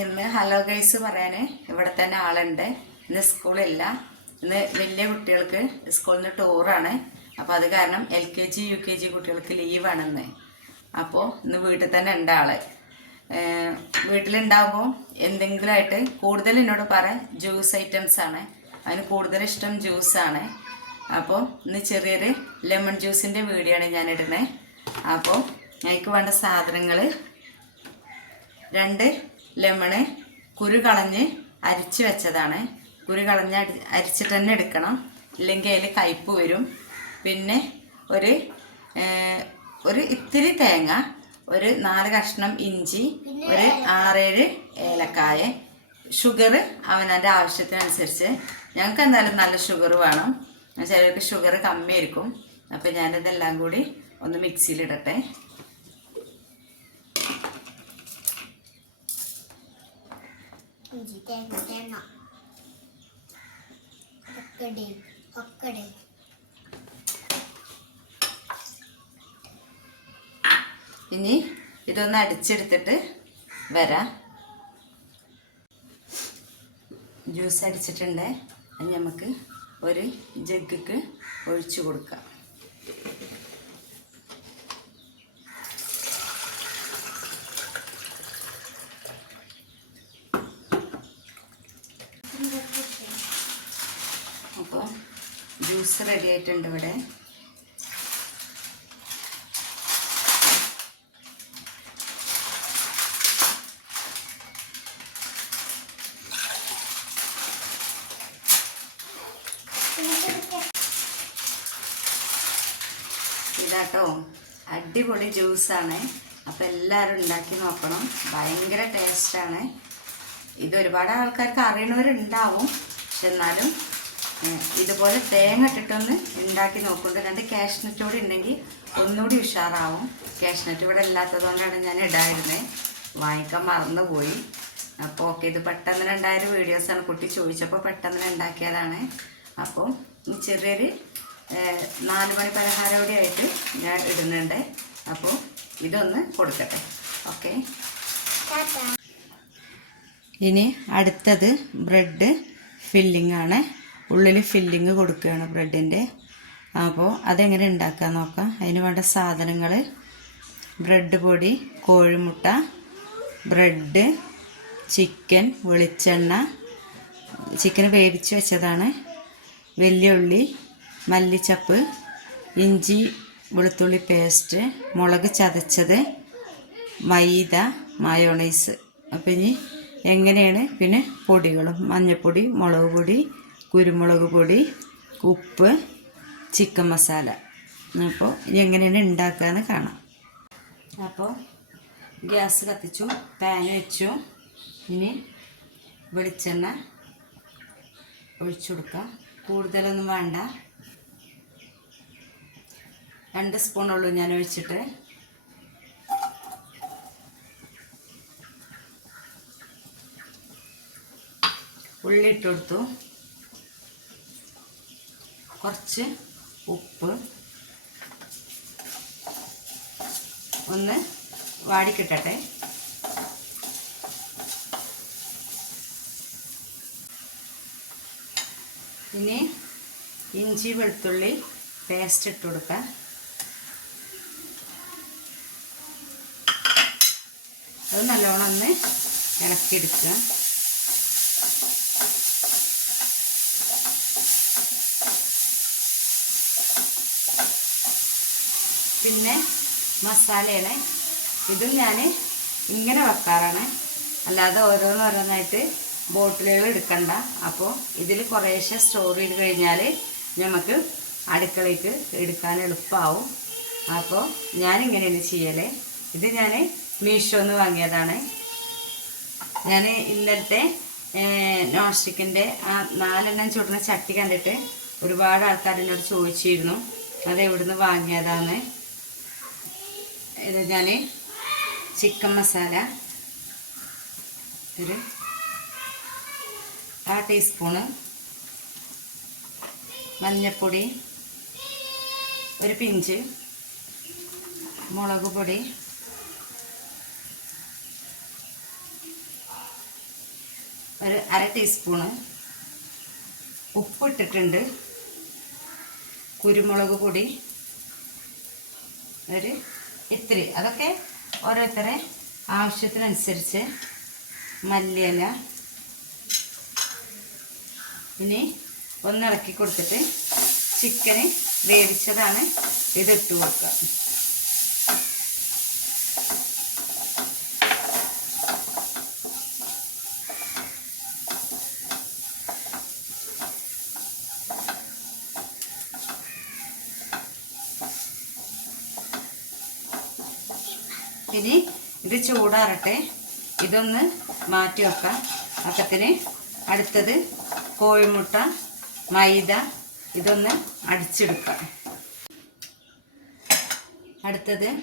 ഇന്ന് hello guys പറയാൻ ഇവിടെ തന്നെ ആളുണ്ട്. ഇന്ന് സ്കൂളില്ല. ഇന്ന് വലിയ കുട്ടികൾക്ക് സ്കൂളിൽ നിന്ന് ടൂറാണ്. അപ്പോൾ അത് കാരണം L K G U K G കുട്ടികൾക്ക് ലീവാണ് ഇന്ന്. അപ്പോൾ ഇന്ന് വീട്ടിൽ തന്നെ ഉണ്ട് ആൾ. വീട്ടിലുണ്ടാകുമ്പോൾ എന്തെങ്കിലുമായിട്ട് കൂടുതൽ എന്നോട് പറ. ജ്യൂസ് ഐറ്റംസ് ആണ്. അതിന് കൂടുതൽ ഇഷ്ടം ജ്യൂസാണ് അപ്പോൾ ഇന്ന് ചെറിയൊരു ലെമൺ ജ്യൂസിന്റെ വീഡിയോ ആണ് ഞാൻ ഇടുന്നത് അപ്പോൾ ഞങ്ങൾക്ക് വേണ്ട സാധനങ്ങൾ രണ്ട് ലെമണ് കുരു കളഞ്ഞ് അരിച്ച് വെച്ചതാണ്. കുരു കളഞ്ഞ് അരിച്ചിട്ട് തന്നെ എടുക്കണം. ഇല്ലെങ്കിൽ അതിൽ കയ്പ്പ് വരും. പിന്നെ ഒരു ഒരു ഇത്തിരി തേങ്ങ ഒരു നാല് കഷ്ണം ഇഞ്ചി ഒരു ആറേഴ് ഏലക്കായ. ഷുഗർ അവനവന്റെ ആവശ്യത്തിനനുസരിച്ച്. ഞങ്ങൾക്ക് എന്തായാലും നല്ല ഷുഗർ വേണം. ചിലർക്ക് ഷുഗർ കമ്മിയായിരിക്കും. അപ്പം ഞാനിതെല്ലാം കൂടി ഒന്ന് മിക്സിയിലിടട്ടെ. ഇഞ്ചി തേങ്ങ തേങ്ങ ഒക്കടി ഒക്കടി ഇനി ഇതൊന്ന് അടിച്ചെടുത്തിട്ട് വരാം. ജ്യൂസ് അടിച്ചിട്ടുണ്ട്. അത് നമുക്ക് ഒരു ജഗ്ഗിക്ക് ഒഴിച്ചു കൊടുക്കാം അപ്പോൾ ജ്യൂസ് റെഡി ആയിട്ടുണ്ട് ഇവിടെ. ഇതാട്ടോ അടിപൊളി ജ്യൂസാണ് അപ്പോൾ എല്ലാവരും ഉണ്ടാക്കി നോക്കണം. ഭയങ്കര ടേസ്റ്റാണ് ഇത് ഒരുപാട് ആൾക്കാർക്ക് അറിയണവരുണ്ടാവും. പക്ഷെ എന്നാലും ഇതുപോലെ തേങ്ങ ഇട്ടിട്ടൊന്ന് ഉണ്ടാക്കി നോക്കുന്നുണ്ട് രണ്ട് കാഷ്നറ്റ് കൂടി ഉണ്ടെങ്കിൽ ഒന്നുകൂടി ഉഷാറാവും. കാഷ്നറ്റ് ഇവിടെ ഇല്ലാത്തതുകൊണ്ടാണ് ഞാൻ ഇടായിരുന്നത് വാങ്ങിക്കാൻ മറന്നുപോയി. അപ്പോൾ ഓക്കെ ഇത് പെട്ടെന്ന് രണ്ടായിരം വീഡിയോസാണ് കുട്ടി ചോദിച്ചപ്പോൾ പെട്ടെന്ന് ഉണ്ടാക്കിയതാണ് അപ്പോൾ ചെറിയൊരു നാല് മണി പലഹാരം ആയിട്ട് ഞാൻ ഇടുന്നുണ്ട്. അപ്പോൾ ഇതൊന്ന് കൊടുക്കട്ടെ. ഓക്കെ. ഇനി അടുത്തത് ബ്രെഡ് ഫില്ലിംഗ് ആണ് ഉള്ളിൽ ഫില്ലിങ് കൊടുക്കുകയാണ് ബ്രെഡിന്റെ അപ്പോൾ അതെങ്ങനെ ഉണ്ടാക്കാൻ നോക്കാം. അതിന് വേണ്ട സാധനങ്ങൾ ബ്രെഡ് പൊടി കോഴിമുട്ട ബ്രെഡ് ചിക്കൻ വെളിച്ചെണ്ണ ചിക്കൻ വേവിച്ച് വെച്ചതാണ്. വെല്ലുള്ളി മല്ലിച്ചപ്പ് ഇഞ്ചി വെളുത്തുള്ളി പേസ്റ്റ് മുളക് ചതച്ചത് മൈദ മയോണൈസ് അപ്പം ഇനി എങ്ങനെയാണ്? പിന്നെ പൊടികളും മഞ്ഞൾപ്പൊടി മുളക് പൊടി കുരുമുളക് പൊടി ഉപ്പ് ചിക്കൻ മസാല. അപ്പോൾ ഇനി എങ്ങനെയാണ് ഉണ്ടാക്കുകയെന്ന് കാണാം. അപ്പോൾ ഗ്യാസ് കത്തിച്ചു പാൻ വെച്ചു. ഇനി വെളിച്ചെണ്ണ ഒഴിച്ചു കൊടുക്കാം കൂടുതലൊന്നും വേണ്ട. രണ്ട് സ്പൂണുള്ളൂ ഞാൻ ഒഴിച്ചിട്ട്. ഉള്ളി ഇട്ട് കൊടുത്തു. കുറച്ച് ഉപ്പ്. ഒന്ന് വാടിക്കിട്ടട്ടെ. ഇനി ഇഞ്ചി വെളുത്തുള്ളി പേസ്റ്റ് ഇട്ട് കൊടുക്കാം. അത് നല്ലോണം ഒന്ന് ഇളക്കിയെടുക്കുക പിന്നെ മസാലയാണ്. ഇതും ഞാൻ ഇങ്ങനെ വെക്കാറാണ്. അല്ലാതെ ഓരോന്ന് ഓരോന്നായിട്ട് ബോട്ടിലുകൾ എടുക്കണ്ട. അപ്പോൾ ഇതിൽ കുറേശ്ശെ സ്റ്റോർ ചെയ്ത് കഴിഞ്ഞാൽ നമുക്ക് അടുക്കളയ്ക്ക് എടുക്കാൻ എളുപ്പമാവും അപ്പോൾ ഞാനിങ്ങനെയാണ് ചെയ്യൽ ഇത് ഞാൻ മീഷോന്ന് വാങ്ങിയതാണ്. ഞാൻ ഇന്നലത്തെ നോൺ സ്റ്റിക്കിന്റെ ആ നാലെണ്ണം ചുടുന്ന ചട്ടി കണ്ടിട്ട് ഒരുപാട് ആൾക്കാർ എന്നോട് ചോദിച്ചിരുന്നു. അത് എവിടുന്ന് വാങ്ങിയതാണ് ഇത് ഞാൻ ചിക്കൻ മസാല ഒരു ആ ടീസ്പൂണ് മഞ്ഞൾപ്പൊടി ഒരു പിഞ്ച് മുളക് പൊടി ഒരു അര ടീസ്പൂണ് ഉപ്പ് ഇട്ടിട്ടുണ്ട് കുരുമുളക് പൊടി ഒരു ഇത്തിരി. അതൊക്കെ ഓരോരുത്തരെ ആവശ്യത്തിനനുസരിച്ച് മല്ലിയില ഇനി ഒന്നിറക്കി കൊടുത്തിട്ട് ചിക്കന് വേവിച്ചതാണ് ഇതിട്ട് കൊടുക്കുക ഇനി ഇത് ചൂടാറട്ടെ. ഇതൊന്ന് മാറ്റി വെക്കാം. അപ്പത്തിന് അടുത്തത് കോഴിമുട്ട മൈദ ഇതൊന്ന് അടിച്ചെടുക്കാം. അടുത്തത്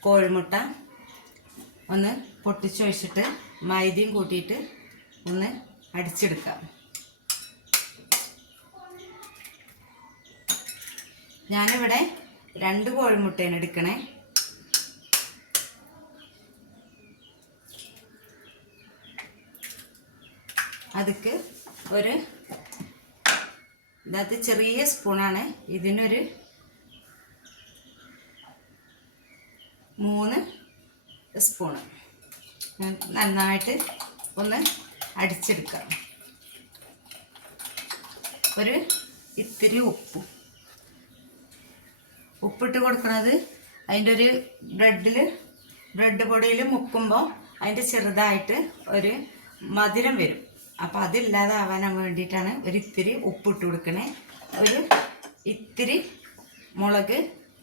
കോഴിമുട്ട. ഒന്ന് പൊട്ടിച്ചൊഴിച്ചിട്ട് മൈദയും കൂട്ടിയിട്ട് ഒന്ന് അടിച്ചെടുക്കാം. ഞാനിവിടെ രണ്ട് കോഴിമുട്ടയാണ് എടുക്കണേ. അതിക്ക് ഒരു ഇതിനകത്ത് ചെറിയ സ്പൂണാണ്. ഇതിനൊരു മൂന്ന് സ്പൂണ്. നന്നായിട്ട് ഒന്ന് അടിച്ചെടുക്കാം. ഒരു ഇത്തിരി ഉപ്പും. ഉപ്പിട്ട് കൊടുക്കുന്നത് അതിന്റെ ഒരു ബ്രെഡിൽ ബ്രെഡ് പൊടിയിൽ മുക്കുമ്പോൾ അതിന്റെ ചെറുതായിട്ട് ഒരു മധുരം വരും. അപ്പോൾ അതില്ലാതാവാൻ വേണ്ടിയിട്ടാണ് ഒരു ഇത്തിരി ഉപ്പിട്ട് കൊടുക്കണേ. ഒരു ഇത്തിരി മുളക്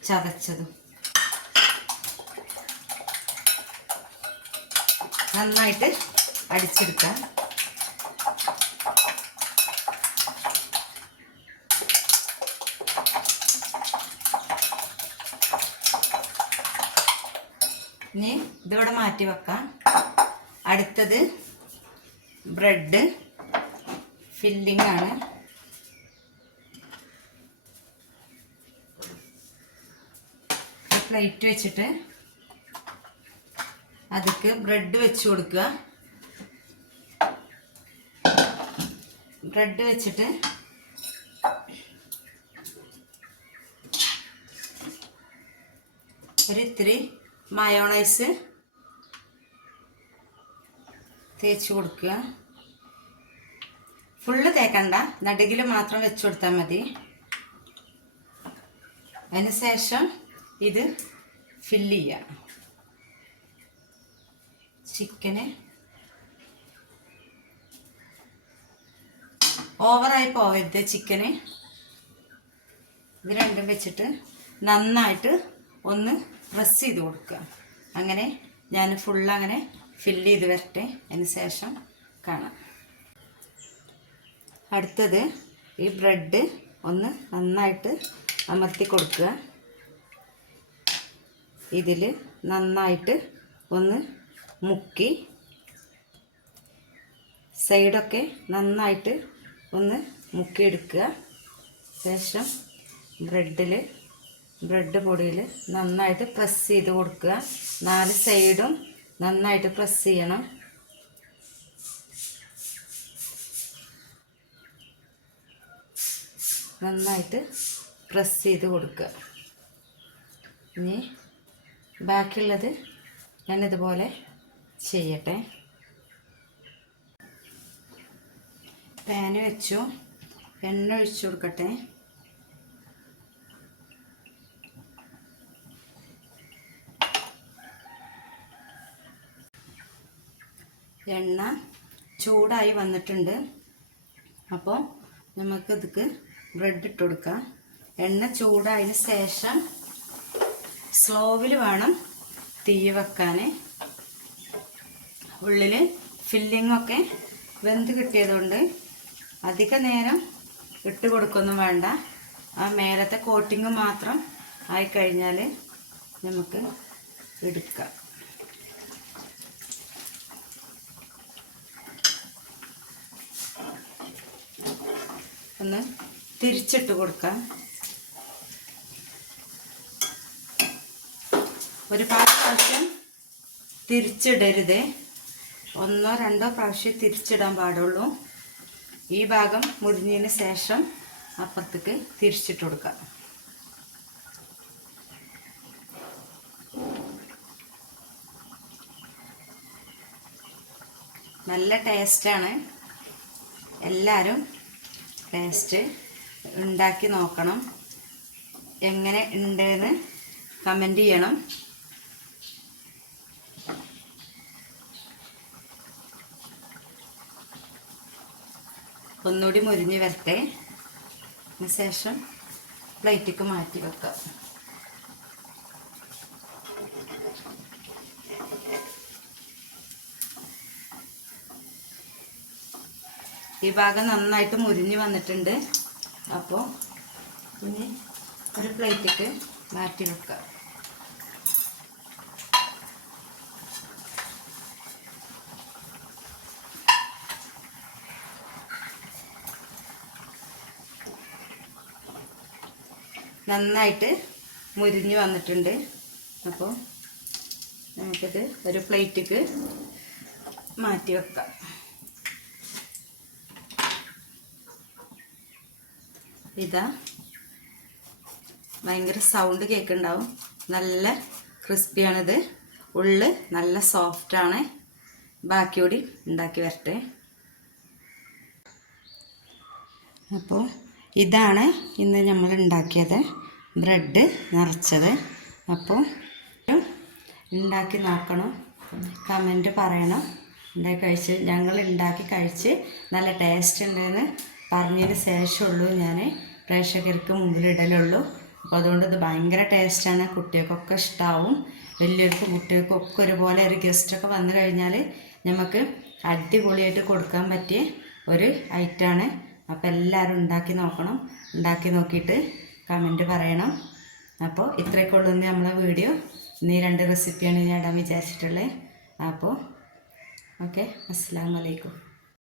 ചതച്ചതും. നന്നായിട്ട് അടിച്ചെടുക്കാം ഇനി ഇതിവിടെ മാറ്റി വെക്കാം. അടുത്തത് ബ്രെഡ് ഫില്ലിംഗ് ആണ്. പ്ലേറ്റ് വെച്ചിട്ട് അതിക്ക് ബ്രെഡ് വെച്ച് കൊടുക്കുക. ബ്രെഡ് വെച്ചിട്ട് ഒരിത്തിരി മയോണൈസ് തേച്ച് കൊടുക്കുക. ഫുള്ള് തേക്കണ്ട. നടുകിൽ മാത്രം വെച്ച് കൊടുത്താൽ മതി. അതിനുശേഷം ഇത് ഫില്ല് ചെയ്യാം ചിക്കന് ഓവറായി പോവരുത് ചിക്കന് ഇത് രണ്ടും വെച്ചിട്ട് നന്നായിട്ട് ഒന്ന് പ്രസ് ചെയ്ത് കൊടുക്കുക. അങ്ങനെ ഞാൻ ഫുള്ള് അങ്ങനെ ഫില്ല് ചെയ്ത് വരട്ടെ അതിന് ശേഷം കാണാം. അടുത്തത് ഈ ബ്രെഡ് ഒന്ന് നന്നായിട്ട് അമർത്തി കൊടുക്കുക. ഇതിൽ നന്നായിട്ട് ഒന്ന് മുക്കി സൈഡൊക്കെ നന്നായിട്ട് ഒന്ന് മുക്കിയെടുക്കുക. ശേഷം ബ്രെഡിൽ ബ്രെഡ് പൊടിയിൽ നന്നായിട്ട് പ്രസ് ചെയ്ത് കൊടുക്കുക. നാല് സൈഡും നന്നായിട്ട് പ്രസ് ചെയ്യണം. നന്നായിട്ട് പ്രസ് ചെയ്ത് കൊടുക്കുക. ഇനി ബാക്കിയുള്ളത് ഞാനിതുപോലെ ചെയ്യട്ടെ. പാന് വെച്ചു. എണ്ണ ഒഴിച്ചു കൊടുക്കട്ടെ. എണ്ണ ചൂടായി വന്നിട്ടുണ്ട്. അപ്പോൾ നമുക്ക് ബ്രെഡ് ഇട്ട് കൊടുക്കാം. എണ്ണ ചൂടായതിന് ശേഷം സ്ലോവിൽ വേണം തീ വെക്കാൻ ഉള്ളിൽ ഫില്ലിങ്ങൊക്കെ വെന്ത് കിട്ടിയതുകൊണ്ട് അധിക നേരം ഇട്ട് കൊടുക്കൊന്നും വേണ്ട. ആ മേലത്തെ കോട്ടിങ് മാത്രം ആയിക്കഴിഞ്ഞാൽ നമുക്ക് എടുക്കാം. ഒന്ന് തിരിച്ചിട്ട് കൊടുക്കാം. ഒരുപാട് പ്രാവശ്യം തിരിച്ചിടരുത്. ഒന്നോ രണ്ടോ പ്രാവശ്യം തിരിച്ചിടാൻ പാടുള്ളൂ. ഈ ഭാഗം മുരിഞ്ഞതിന് ശേഷം അപ്പുറത്തേക്ക് തിരിച്ചിട്ട് കൊടുക്കാം. നല്ല ടേസ്റ്റാണ് എല്ലാവരും ടേസ്റ്റ് ഉണ്ടാക്കി നോക്കണം. എങ്ങനെ ഉണ്ടെന്ന് കമന്റ് ചെയ്യണം. ഒന്നുകൂടി മുരിഞ്ഞ് വരട്ടെ. അതിന് ശേഷം പ്ലേറ്റിക്ക് മാറ്റി വെക്കാം. ഈ ഭാഗം നന്നായിട്ട് മുരിഞ്ഞ് വന്നിട്ടുണ്ട്. അപ്പോൾ ഇനി ഒരു പ്ലേറ്റിക്ക് മാറ്റി വെക്കുക. നന്നായിട്ട് മുരിഞ്ഞ് വന്നിട്ടുണ്ട്. അപ്പോൾ നമുക്കിത് ഒരു പ്ലേറ്റിക്ക് മാറ്റി വെക്കാം. ഇതാ. ഭയങ്കര സൗണ്ട് കേൾക്കുന്നുണ്ടാവും നല്ല ക്രിസ്പിയാണിത്. ഉള്ള് നല്ല സോഫ്റ്റാണ് ബാക്കിയോടി ഉണ്ടാക്കി വരട്ടെ. അപ്പോൾ ഇതാണ് ഇന്ന് നമ്മൾ ഉണ്ടാക്കിയത് ബ്രെഡ് നിറച്ചത്. അപ്പോൾ ഉണ്ടാക്കി നോക്കണം. കമന്റ് പറയണം. ഉണ്ടാക്കി കഴിച്ച് ഞങ്ങൾ ഉണ്ടാക്കി കഴിച്ച് നല്ല ടേസ്റ്റ് ഉണ്ടെന്ന് പറഞ്ഞതിന് ശേഷമുള്ളൂ ഞാൻ പ്രേക്ഷകർക്ക് മുമ്പിലിടലുള്ളൂ. അപ്പോൾ അതുകൊണ്ട് ഇത് ഭയങ്കര ടേസ്റ്റാണ്. കുട്ടികൾക്കൊക്കെ ഇഷ്ടമാവും വലിയവർക്കും കുട്ടികൾക്കും ഒക്കെ ഒരുപോലെ ഒരു ഗസ്റ്റൊക്കെ വന്നു കഴിഞ്ഞാൽ നമുക്ക് അടിപൊളിയായിട്ട് കൊടുക്കാൻ പറ്റിയ ഒരു ഐറ്റമാണ് അപ്പോൾ എല്ലാവരും ഉണ്ടാക്കി നോക്കണം. ഉണ്ടാക്കി നോക്കിയിട്ട് കമന്റ് പറയണം. അപ്പോൾ ഇത്രയൊക്കെ ഉള്ളൂ നമ്മളെ വീഡിയോ. ഇന്നീ രണ്ട് റെസിപ്പിയാണ് ഞാൻ ഇടാൻ വിചാരിച്ചിട്ടുള്ളത് അപ്പോൾ ഓക്കെ. അസ്സാം വലൈക്കും